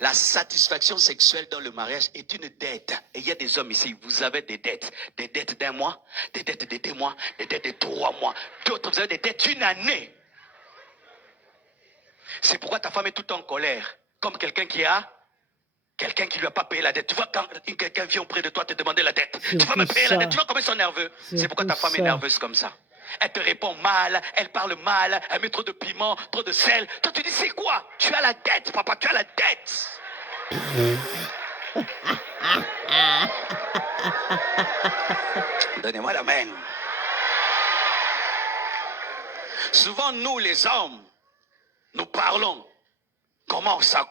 La satisfaction sexuelle dans le mariage est une dette. Et il y a des hommes ici, vous avez des dettes. Des dettes d'un mois, des dettes de 2 mois, des dettes de 3 mois. D'autres, vous avez des dettes d'une année. C'est pourquoi ta femme est tout en colère. Comme quelqu'un qui lui a pas payé la dette. Tu vois, quand quelqu'un vient auprès de toi te demander la dette, tu vas me payer la dette. Tu vois comment ils sont nerveux. C'est pourquoi ta femme est nerveuse comme ça. Elle te répond mal, elle parle mal, elle met trop de piment, trop de sel. Toi, tu dis, c'est quoi? Tu as la dette, papa, tu as la dette. Donnez-moi la main. Souvent, nous, les hommes, nous parlons. Comment ça?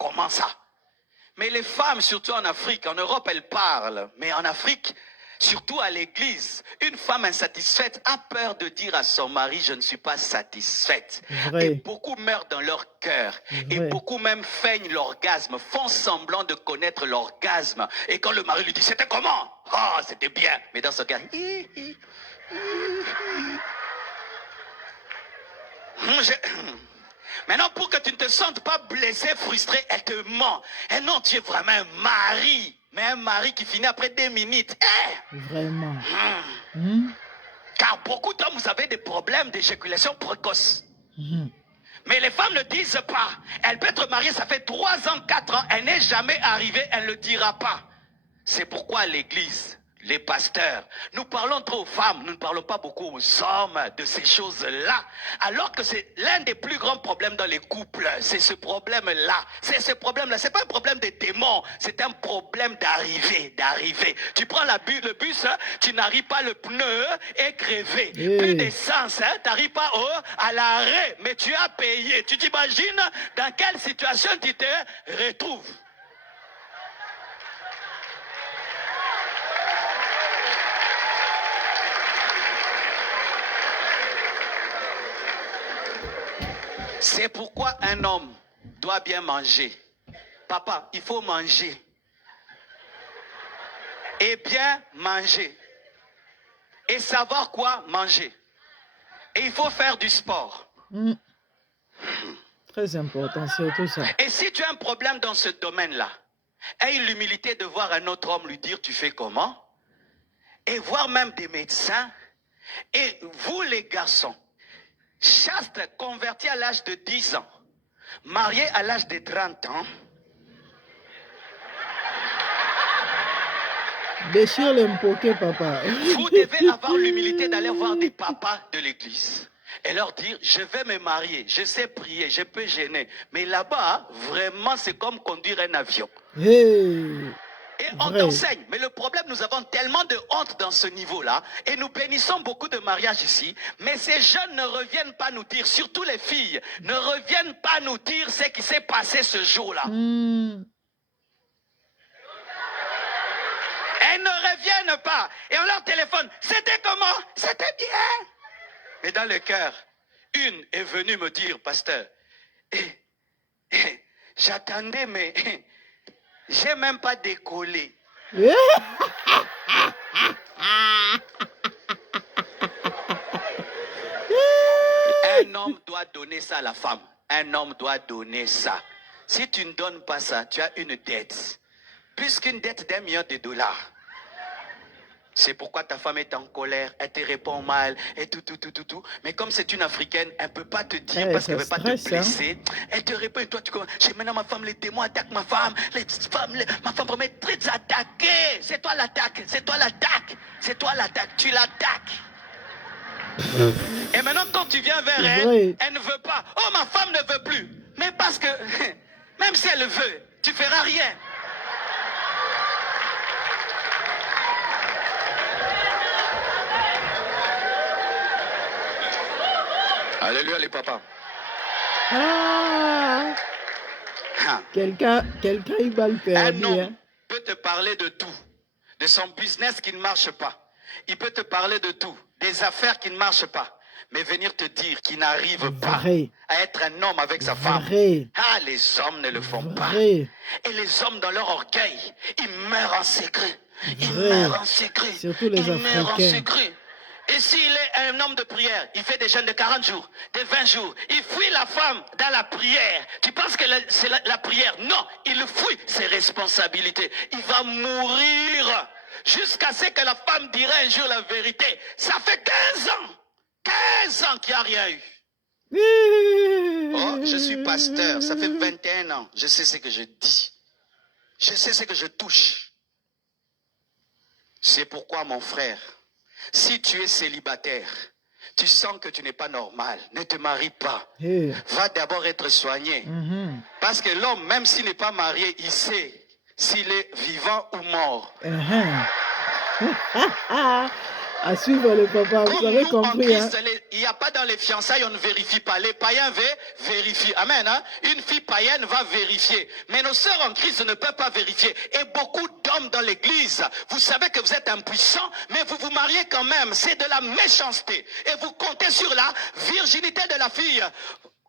Mais les femmes, surtout en Afrique, en Europe, elles parlent. Mais en Afrique, surtout à l'église, une femme insatisfaite a peur de dire à son mari, je ne suis pas satisfaite. Vrai. Et beaucoup meurent dans leur cœur. Et beaucoup même feignent l'orgasme, font semblant de connaître l'orgasme. Et quand le mari lui dit, c'était comment? Ah, c'était bien. Mais dans ce cas, maintenant, pour que tu ne te sentes pas blessé, frustré, elle te ment. Et non, tu es vraiment un mari. Mais un mari qui finit après 2 minutes. Vraiment. Car beaucoup d'hommes, vous avez des problèmes d'éjaculation précoce. Mais les femmes ne disent pas. Elle peut être mariée, ça fait 3 ans, 4 ans. Elle n'est jamais arrivée, elle ne le dira pas. C'est pourquoi l'église, les pasteurs, nous parlons trop aux femmes, nous ne parlons pas beaucoup aux hommes de ces choses-là. Alors que c'est l'un des plus grands problèmes dans les couples. C'est ce problème-là. C'est ce problème-là. C'est pas un problème de démons. C'est un problème d'arrivée. Tu prends le bus, hein, tu n'arrives pas, le pneu est crevé. Plus d'essence, hein, tu n'arrives pas à l'arrêt, mais tu as payé. Tu t'imagines dans quelle situation tu te retrouves? C'est pourquoi un homme doit bien manger. Papa, il faut manger. Et bien manger. Et savoir quoi manger. Et il faut faire du sport. Très important, c'est tout ça. Et si tu as un problème dans ce domaine-là, aie l'humilité de voir un autre homme lui dire tu fais comment. Et voir même des médecins. Et vous les garçons, chaste, converti à l'âge de 10 ans, marié à l'âge de 30 ans. Déchire le mpoké, papa. Vous devez avoir l'humilité d'aller voir des papas de l'église et leur dire, je vais me marier, je sais prier, je peux gêner. Mais là-bas, vraiment, c'est comme conduire un avion. Et on t'enseigne. Mais le problème, nous avons tellement de honte dans ce niveau-là. Et nous bénissons beaucoup de mariages ici. Mais ces jeunes ne reviennent pas nous dire, surtout les filles, ne reviennent pas nous dire ce qui s'est passé ce jour-là. Elles ne reviennent pas. Et on leur téléphone. C'était comment? C'était bien. Mais dans le cœur, une est venue me dire, pasteur, j'attendais, mais j'ai même pas décollé. Un homme doit donner ça à la femme. Un homme doit donner ça. Si tu ne donnes pas ça, tu as une dette. Plus qu'une dette d'1 million de dollars. C'est pourquoi ta femme est en colère, elle te répond mal, et tout. Mais comme c'est une Africaine, elle ne peut pas te dire parce qu'elle ne veut pas te blesser. Elle te répond, et toi tu commences, maintenant ma femme, les démons attaquent ma femme, ma femme vraiment est très attaquée. C'est toi l'attaque, tu l'attaques. Et maintenant quand tu viens vers elle, elle ne veut pas. Oh, ma femme ne veut plus. Mais parce que, même si elle veut, tu ne feras rien. Alléluia les papas. Quelqu'un il va le faire. Un homme peut te parler de tout. De son business qui ne marche pas. Il peut te parler de tout. Des affaires qui ne marchent pas. Mais venir te dire qu'il n'arrive pas à être un homme avec sa femme. Ah, les hommes ne le font pas. Et les hommes dans leur orgueil, ils meurent en secret. Ils meurent en secret. Surtout les Africains. Et s'il est un homme de prière, il fait des jeûnes de 40 jours, de 20 jours. Il fuit la femme dans la prière. Tu penses que c'est la prière? Non, il fuit ses responsabilités. Il va mourir jusqu'à ce que la femme dirait un jour la vérité. Ça fait 15 ans qu'il n'y a rien eu. Oh, je suis pasteur, ça fait 21 ans. Je sais ce que je dis. Je sais ce que je touche. C'est pourquoi, mon frère, si tu es célibataire, tu sens que tu n'es pas normal, ne te marie pas. Hey. Va d'abord être soigné. Parce que l'homme, même s'il n'est pas marié, il sait s'il est vivant ou mort. À suivre le papa, vous Comme avez nous, en compris. Hein? Christ, il n'y a pas dans les fiançailles, on ne vérifie pas. Les païens vérifient. Amen. Hein? Une fille païenne va vérifier. Mais nos sœurs en Christ ne peuvent pas vérifier. Et beaucoup d'hommes dans l'église, vous savez que vous êtes impuissants, mais vous vous mariez quand même. C'est de la méchanceté. Et vous comptez sur la virginité de la fille.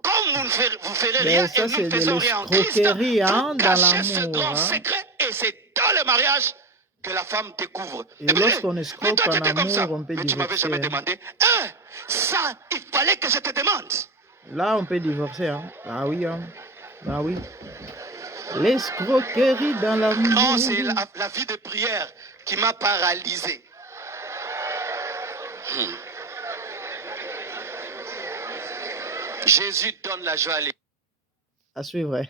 Comme vous ne ferez rien ça, et nous ne faisons rien en Christ, hein, vous cachez ce grand secret et c'est dans le mariage que la femme découvre. Et lorsqu'on escroque toi, tu étais comme ça. on peut Mais tu m'avais jamais divorcer. demandé. Ça, il fallait que je te demande. Là, on peut divorcer. Hein? Ah oui, hein? Ah oui. L'escroquerie dans l'amour. Non, c'est la vie de prière qui m'a paralysé. Jésus donne la joie à l'église. À suivre.